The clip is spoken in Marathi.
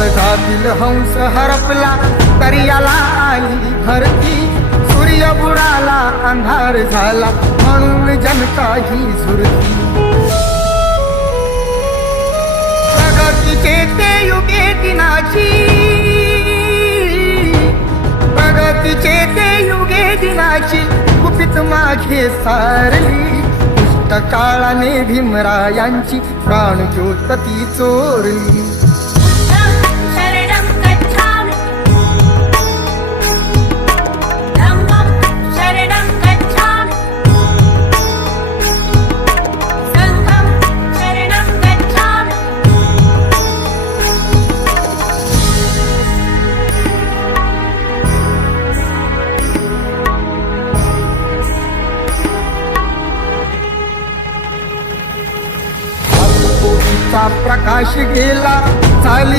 काळजातील हंस हरपला तरी याला आली भरती. सूर्य बुडाला अंधार झाला म्हणून जनता ही झुरती. प्रगतीचे ते युगे दिनाची, प्रगतीचे ते युगे दिनाची गुपित मागे सारली. दुष्ट काळाने भीमरायांची प्राणज्योत ती चोरली. प्रकाश गेला चाली